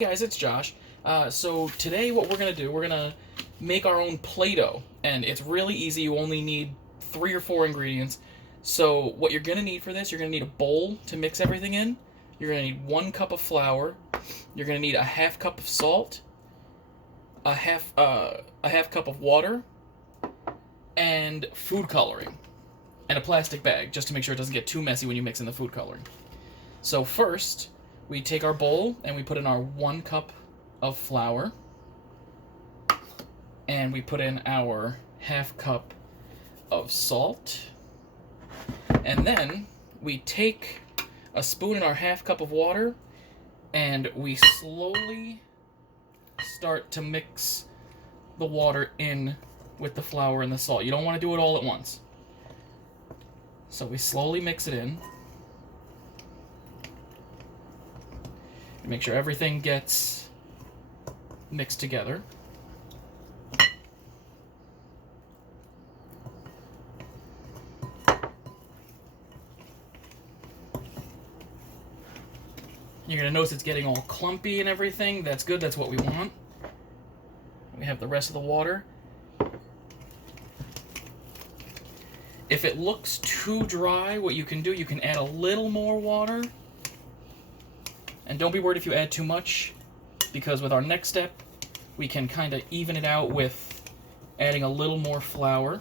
Hey guys, it's Josh. So today what we're going to do, we're going to make our own Play-Doh, and it's really easy. You only need 3 or 4 ingredients. So what you're going to need for this, you're going to need a bowl to mix everything in. You're going to need 1 cup of flour. You're going to need a half cup of salt, a half cup of water, and food coloring, and a plastic bag just to make sure it doesn't get too messy when you mix in the food coloring. So first, we take our bowl and we put in our 1 cup of flour, and we put in our half cup of salt, and then we take a spoon and our half cup of water and we slowly start to mix the water in with the flour and the salt. You don't want to do it all at once. So we slowly mix it in. Make sure everything gets mixed together. You're going to notice it's getting all clumpy and everything. That's good. That's what we want. We have the rest of the water. If it looks too dry, what you can do, you can add a little more water. And don't be worried if you add too much, because with our next step, we can kind of even it out with adding a little more flour.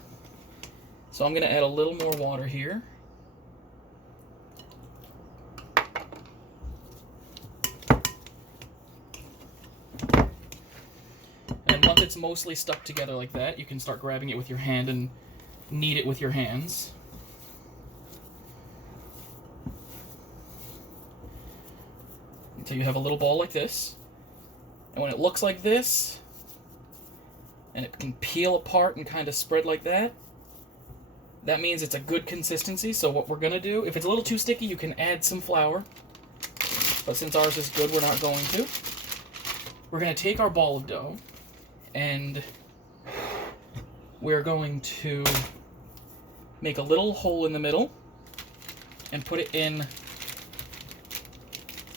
So I'm going to add a little more water here. And once it's mostly stuck together like that, you can start grabbing it with your hand and knead it with your hands. Until you have a little ball like this. And when it looks like this, and it can peel apart and kind of spread like that, that means it's a good consistency. So what we're going to do, if it's a little too sticky, you can add some flour. But since ours is good, we're not going to. We're going to take our ball of dough, and we're going to make a little hole in the middle and put it in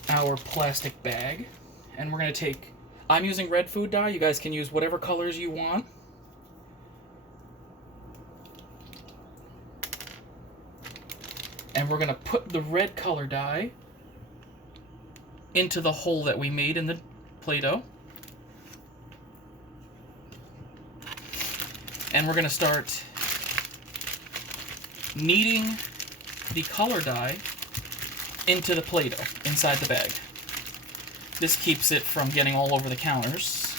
our plastic bag. And we're going to take, I'm using red food dye. You guys can use whatever colors you want. And we're going to put the red color dye into the hole that we made in the Play-Doh. And we're going to start kneading the color dye into the Play-Doh inside the bag. This keeps it from getting all over the counters.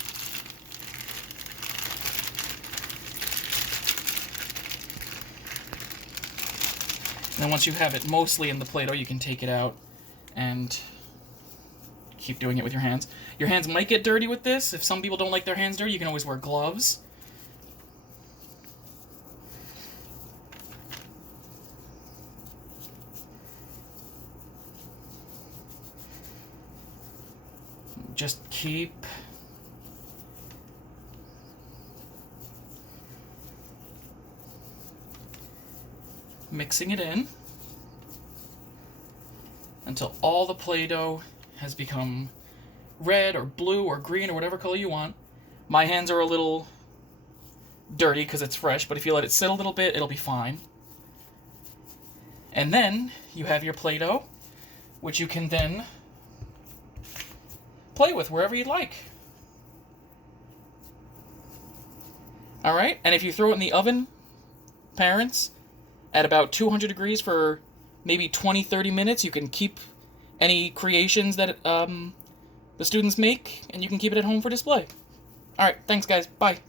And then once you have it mostly in the Play-Doh, you can take it out and keep doing it with your hands. Your hands might get dirty with this. If some people don't like their hands dirty, you can always wear gloves. Just keep mixing it in until all the Play-Doh has become red or blue or green or whatever color you want. My hands are a little dirty because it's fresh, but if you let it sit a little bit, it'll be fine. And then you have your Play-Doh, which you can then play with wherever you'd like. Alright, and if you throw it in the oven, parents, at about 200 degrees for maybe 20-30 minutes, you can keep any creations that the students make, and you can keep it at home for display. Alright, thanks guys, bye.